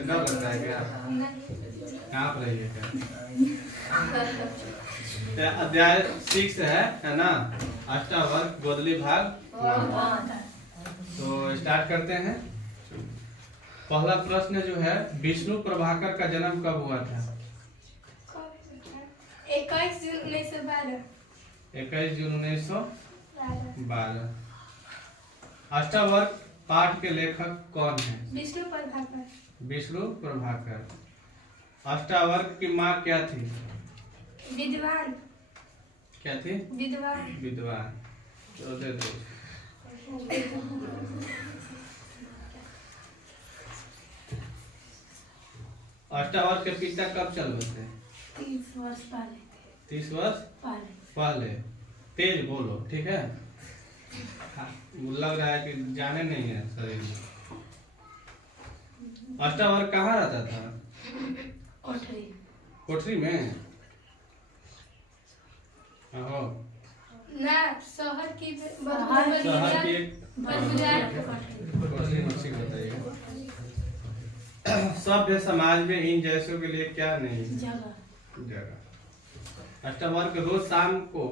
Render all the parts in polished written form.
से डर लगता है क्या? कांप रही है क्या? अध्याय 6 है ना, अष्टावर्ग गोदली भाग। तो स्टार्ट करते हैं। पहला प्रश्न जो है, विष्णु प्रभाकर का जन्म कब हुआ था? 21 जून 1912। 21 जून 1912। अष्टावर्ग पाठ के लेखक कौन है? विष्णु प्रभाकर। विष्णु प्रभाकर। अष्टावर्ग की माँ क्या थी? विद्वान। क्या थी? विद्वान। विद्वान। तो दे दो। अष्टावर्ग के पिता कब चल बसे? 30 वर्ष पहले। 30 वर्ष पहले। तेज बोलो, ठीक है? लग रहा है कि जाने नहीं है शरीर में। अष्टावर्ग कहाँ रहता था? कोठरी। कोठरी में? आहो। ना, शहर की शहर की एक कोठरी। बताइए। सभ्य समाज में इन जैसों के लिए क्या नहीं? जगह। अष्टावर्ग रोज शाम को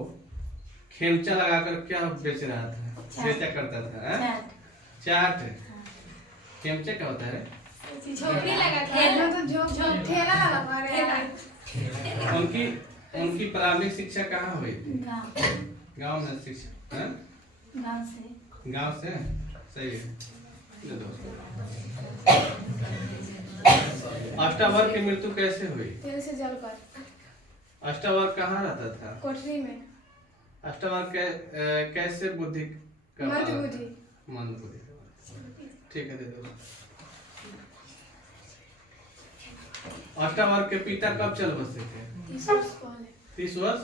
खेमचा लगाकर क्या बेच रहा था? बेचा करता था? चाट। खेमचा क्या होता है? झोपड़ी लगा था। ठेला लगा। उनकी प्रारंभिक शिक्षा कहाँ हुई? गांव में शिक्षा? गांव से। सही है। अष्टावर्ग की मृत्यु कैसे हुई? तेल से जलकर। अष्टावर्ग कहाँ रहता था? कोठरी में। अष्टावर्ग कैसे बुद्धि का? मंदबुद्धि। ठीक है, दे दो। अष्टावर्ग के पिता कब चल बसे थे? 30 वर्ष पहले। 30 वर्ष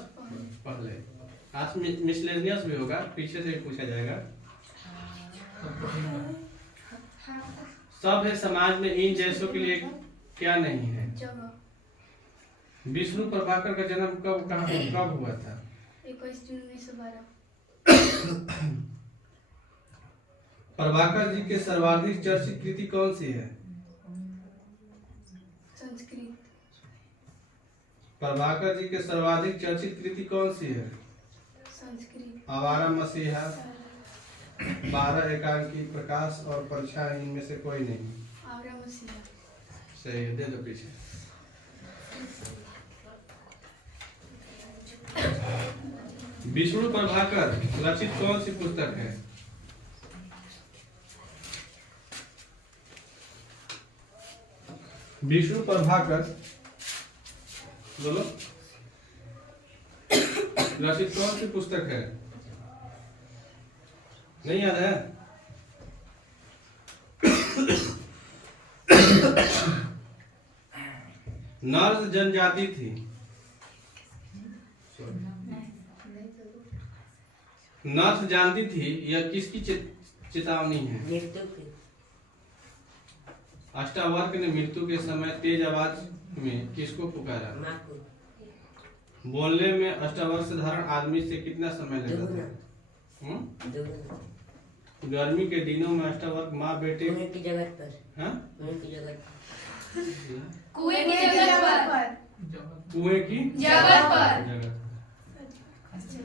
पहले। आज मिसलेनियस भी होगा, पीछे से भी पूछा जाएगा। सभ्य समाज में इन जैसों के लिए क्या नहीं है? जगह। विष्णु प्रभाकर का जन्म कब हुआ था? 21 जून 1912। प्रभाकर जी के सर्वाधिक चर्चित कृति कौन सी है? संस्कृत। प्रभाकर जी के सर्वाधिक चर्चित कृति कौन सी है? संस्कृत। आवारा मसीहा, 12 एकांकी, प्रकाश और परीक्षा, इनमें से कोई नहीं। आवारा मसीहा। सही है, दे दो पीछे। विष्णु प्रभाकर रचित कौन सी पुस्तक है? विष्णु प्रभाकर बोलो, रचित कौन सी पुस्तक है? नहीं याद है? नर्स जनजाति थी। नर्स जानती थी यह किसकी चेतावनी है? अष्टावर्ग ने मृत्यु के समय तेज आवाज में किसको पुकारा? बोलने में अष्टावर्ग साधारण आदमी से कितना समय लगता था? गर्मी के दिनों में अष्टावर्ग माँ बेटे की जगह पर। हाँ? कुएं की जगह पर। कुएं की जगह पर।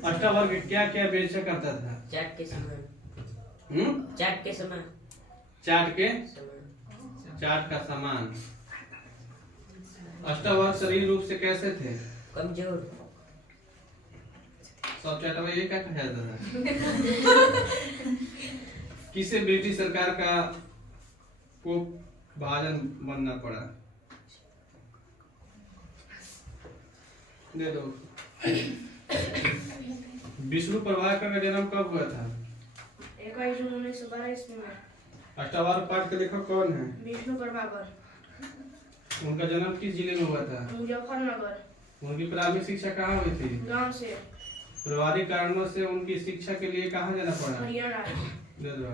अष्टावर्ग क्या क्या बेचा करता था? चाट के सामान। चाट के सामान। चाट के चाट का सामान। अष्टावर्ग शरीर रूप से कैसे थे? कमजोर। सब चाटा ये क्या कहा जाता था? किसे ब्रिटिश सरकार का पोप भाजन बनना पड़ा? दे दो। विष्णु प्रभाकर का जन्म कब हुआ था? 21 जून 1912 ईस्वी में। अष्टावर्ग पाठ के लेखक कौन है? विष्णु प्रभाकर। उनका जन्म किस जिले में हुआ था? मुजफ्फरनगर। उनकी प्रारंभिक शिक्षा कहाँ हुई थी? गांव से। पारिवारिक कारणों से उनकी शिक्षा के लिए कहाँ जाना पड़ा? हरियाणा। दे दो।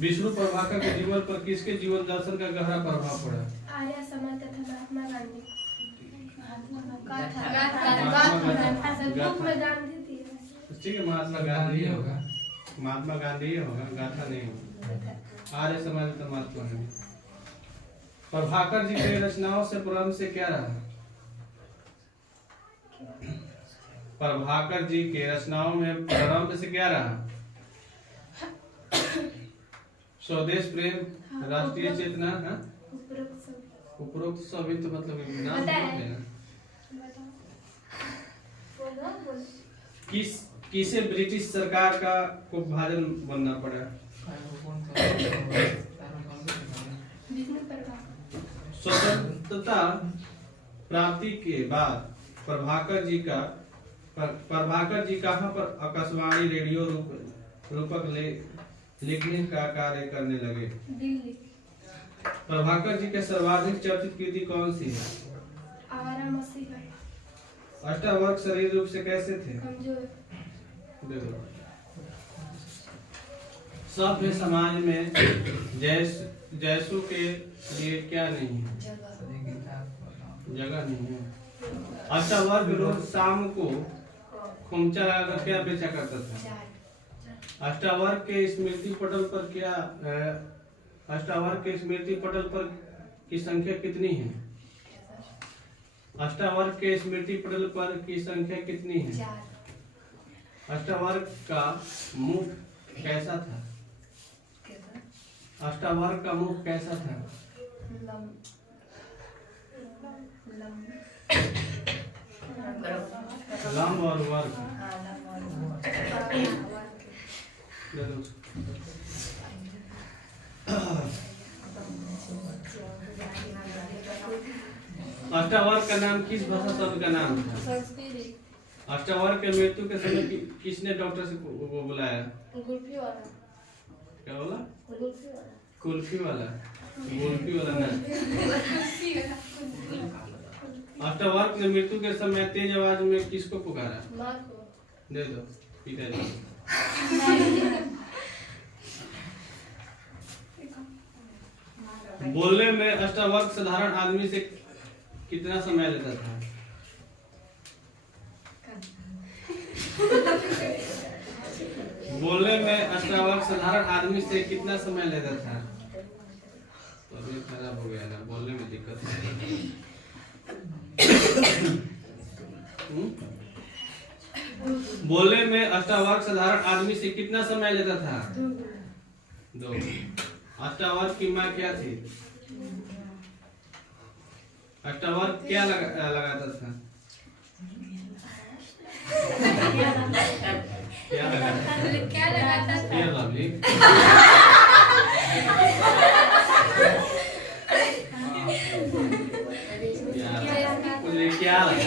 विष्णु प्रभाकर के जीवन पर किसके जीवन दर्शन का गहरा प्रभाव पड़ा? आर्य समाज तथा महात्मा गांधी। ठीक है, महात्मा गांधी होगा। महात्मा गांधी ही होगा, गाथा नहीं होगा। आर्य समाज तो महात्मा गांधी। प्रभाकर जी की रचनाओं से प्रारंभ से क्या रहा? प्रभाकर जी के रचनाओं में प्रारंभ से क्या रहा? स्वदेश प्रेम, राष्ट्रीय चेतना, उपरोक्त सभी तो मतलब नाम है ना। किसे ब्रिटिश सरकार का को भाजन बनना पड़ा? स्वतंत्रता प्राप्ति के बाद प्रभाकर जी कहाँ पर आकाशवाणी रेडियो रूपक लिखने का कार्य करने लगे? दिल्ली। प्रभाकर जी के सर्वाधिक चर्चित कृति कौन सी है? आवारा मसीहा। अष्टावर्ग शरीर रूप से कैसे थे? कमजोर। देखो, सभ्य समाज में जैसों के लिए क्या नहीं है? जगह नहीं है। अष्टावर्ग रोज शाम को खुमचा लगाकर क्या बेचा करता था? अष्टावर्ग के स्मृति पटल पर क्या अष्टावर्ग के स्मृति पटल पर की संख्या कितनी है? अष्टावर्ग के स्मृति पटल पर की संख्या कितनी है? अष्टावर्ग का मुख कैसा था? अष्टावर्ग का मुख कैसा था? लंब और वर्ग। अष्टावर्ग का नाम किस भाषा शब्द का नाम था? संस्कृत। अष्टावर्ग के मृत्यु के समय किसने डॉक्टर से वो बुलाया? कुल्फी वाला। क्या बोला? कुल्फी वाला। कुल्फी वाला, कुल्फी वाला ना। अष्टावर्ग ने मृत्यु के समय तेज आवाज में किसको पुकारा? माँ को। दे दो पिताजी। बोलने में अष्टावर्ग साधारण आदमी से कितना समय लेता था? बोलने में अष्टावर्ग साधारण आदमी से कितना समय लेता था? तबीयत खराब हो गया ना, बोलने में दिक्कत है। बोलने में अष्टावर्ग साधारण आदमी से कितना समय लेता था? 2। अष्टावर्ग की माँ क्या थी? अष्टावर्ग क्या लगाता था? क्या लगाता था? क्या लवली? क्या लगाता?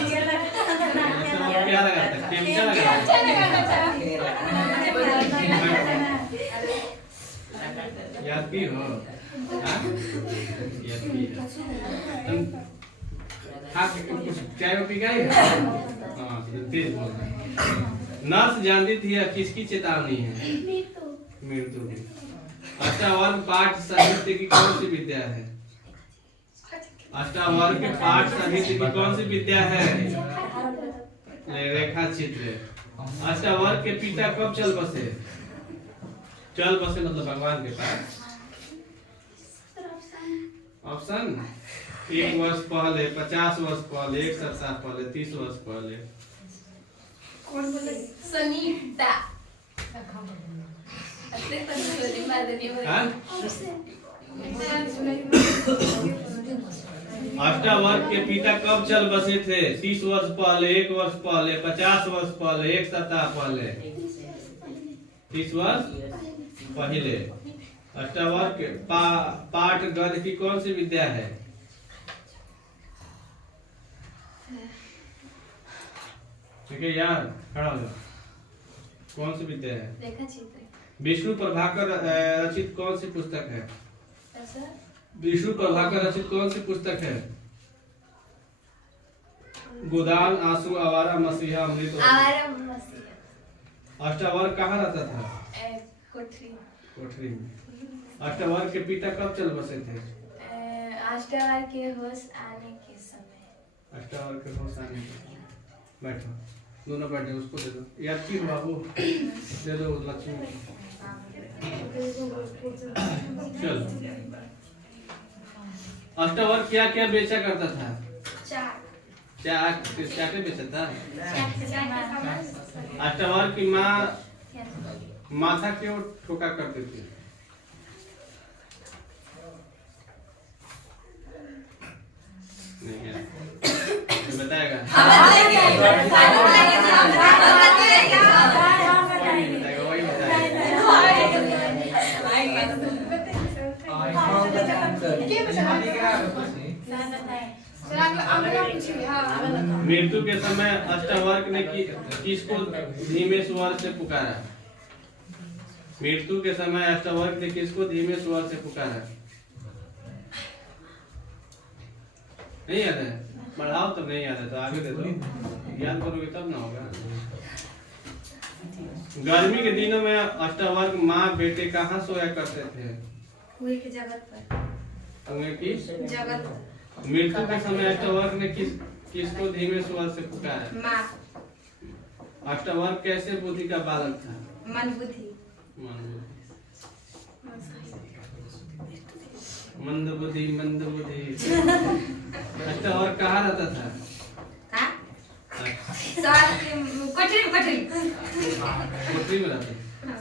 क्या लगाता? याद भी हो? याद भी है। चाय पी गई? हाँ, तेज बोल। नर्स जानती थी किसकी चेतावनी है? मृत्यु की। अष्टावर्ग पाठ साहित्य की कौन सी विद्या है? अष्टावर्ग के पाठ साहित्य की कौन सी विद्या है? रेखा चित्र। अष्टावर्ग के पिता कब चल बसे? चल बसे मतलब भगवान के पास। ऑप्शन 1 वर्ष पहले, 50 वर्ष पहले, 1 सप्ताह पहले, 30 वर्ष पहले। कौन बोले? सनीता। अष्टावर्ग के पिता कब चल बसे थे? 30 वर्ष पहले, 1 वर्ष पहले, 50 वर्ष पहले, 1 सप्ताह पहले। 30 वर्ष पहले। अष्टावर्ग के पाठ गद्य की कौन सी विद्या है? ठीक है यार, खड़ा हो जाओ। कौन सी विद्या है? रेखा चित्र। विष्णु प्रभाकर रचित कौन सी पुस्तक है? ऐसा? विष्णु प्रभाकर रचित कौन सी पुस्तक है? गोदान, आंसू, आवारा मसीहा, अमृत। आवारा मसीहा। अष्टावर्ग कहाँ रहता था? कोठरी में। अष्टावर्ग के पिता कब चल बसे थे? अष्टावर्ग के होश आने के समय। अष्टावर्ग के होश आने के समय। बैठो, दोनों बैठे उसको दे दो यार की बाबू दे दो लक्ष्मी चल अष्टवर्ग क्या क्या बेचा करता था क्या क्या बेचा था अष्टवर्ग की माँ माथा क्यों ठोका करती थी नहीं है बताएगा वही मृत्यु के समय अष्टवर्ग ने किसको धीमे स्वर से पुकारा मृत्यु के समय अष्टवर्ग ने किसको धीमे स्वर से पुकारा नहीं याद है बढ़ाओ तो नहीं याद है तो आगे दे दो याद करोगे तब ना होगा गर्मी के दिनों में अष्टवर्ग माँ बेटे कहाँ सोया करते थे कुएं की जगत पर कुएं की जगत मृत्यु के समय अष्टवर्ग ने किसको धीमे स्वर से पुकारा माँ अष्टवर्ग कैसे बुद्धि का बालक था मन बुद्धि मंद बुद्धि अष्टवर्ग कहाँ रहता था कोठरी में रहता था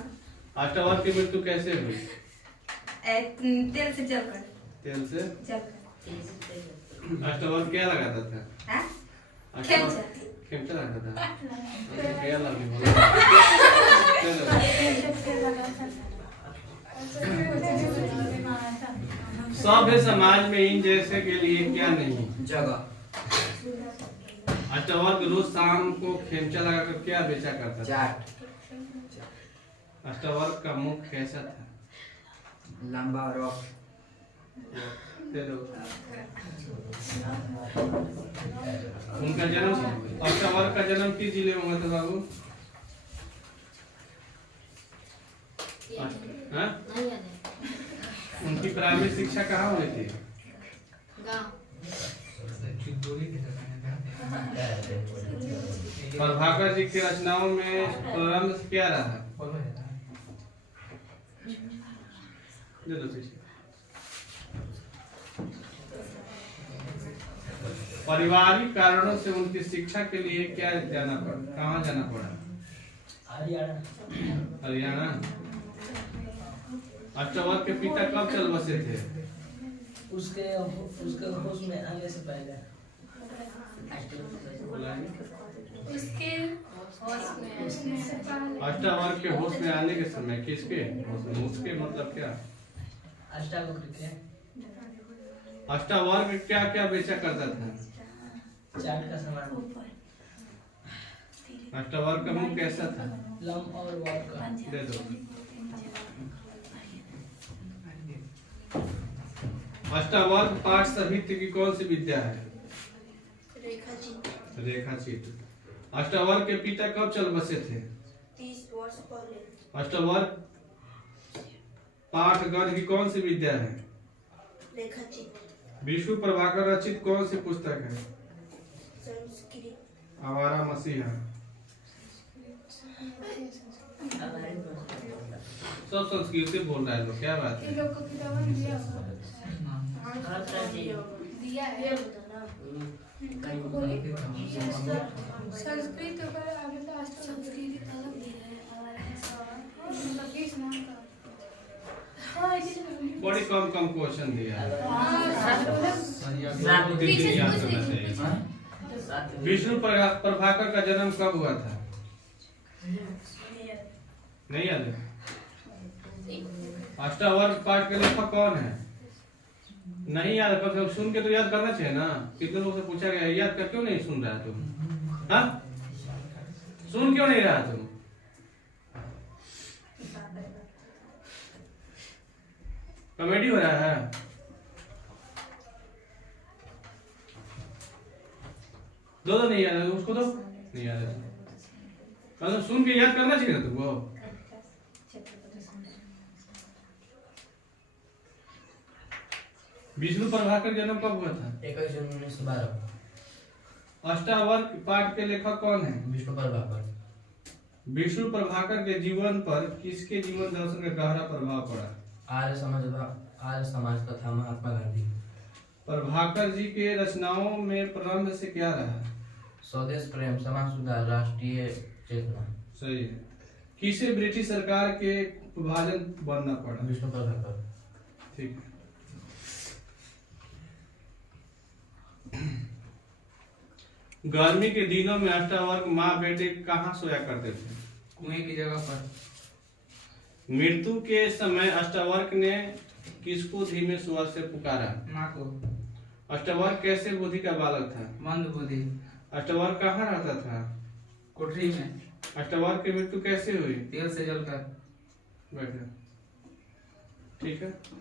अष्टवर्ग की मृत्यु कैसे हुई तेल से जलकर तेल से जलकर अष्टवर्ग क्या लगाता था खेमचा लगाता था क्या सभ्य समाज में इन जैसे के लिए क्या नहीं जगह अष्टवर्ग रोज शाम को खेमचा लगाकर क्या बेचा करता था चाट अष्टवर्ग का मुख कैसा था लंबा रॉक दे दो उनका जन्म अष्टवर्ग का जन्म किस जिले में हुआ था बाबू हाँ? उनकी प्राइमरी शिक्षा कहाँ हुई थी प्रभाकर जी की रचनाओं में प्रारंभ क्या रहा दे दो पारिवारिक कारणों से उनकी शिक्षा के लिए क्या जाना पड़ा कहाँ जाना पड़ा हरियाणा अष्टवर्ग के पिता कब चल बसे थे उसके होश में आने से पहले उसके अष्टवर्ग के होश में आने के समय किसके उसके मतलब क्या अष्टावक्र के अष्टवर्ग क्या क्या बेचा करता था चाट का सामान अष्टवर्ग का मुख कैसा था लम और वार का दे दो अष्टवर्ग पाठ साहित्य की कौन सी विद्या है रेखाचित्र अष्टवर्ग के पिता कब चल बसे थे 30 वर्ष पहले अष्टवर्ग पाठगण की कौन सी विद्या है रेखाचित्र विष्णु प्रभाकर रचित कौन सी पुस्तक है संस्कृत आवारा मसीहा सब संस्कृत बोल रहा है लोग क्या बात है लोग को किताबन दिया दिया है संस्कृत का आगे तो आज संस्कृत अलग दिया है बड़ी कम कम क्वेश्चन दिया है विष्णु प्रभाकर का जन्म कब हुआ था नहीं याद है अष्टावर्ग पाठ के लेखक कौन है नहीं याद कम से कम सुन के तो याद करना चाहिए ना कितने लोगों से पूछा गया याद कर क्यों नहीं सुन रहा तुम हाँ सुन क्यों नहीं रहा तुम कॉमेडी हो रहा है दो नहीं याद है उसको दो नहीं याद है मतलब सुन के याद करना चाहिए ना तुमको विष्णु प्रभाकर जन्म कब हुआ था 21 जून 1912 अष्टावर्क पाठ के लेखक कौन है? विष्णु प्रभाकर। विष्णु प्रभाकर के जीवन पर किसके जीवन दर्शन का गहरा प्रभाव पड़ा? आर्य समाज तथा महात्मा गांधी। प्रभाकर जी के रचनाओं में प्रारंभ से क्या रहा? स्वदेश प्रेम, समाज सुधार, राष्ट्रीय चेतना। सही है। किसे ब्रिटिश सरकार के विभाजन बनना पड़ा? विष्णु प्रभाकर। ठीक है। गर्मी के दिनों में अष्टावर्क माँ बेटे कहाँ सोया करते थे? कुएं की जगह पर। मृत्यु के समय अष्टावर्क ने किसको धीमे स्वर से पुकारा? माँ को। अष्टावर्क कैसे बुद्धि का बालक था? मंद बुद्धि। अष्टावर्क कहाँ रहता था? कोठरी में। अष्टावर्क की मृत्यु कैसे हुई? तेल से जलकर। बैठे। ठीक है।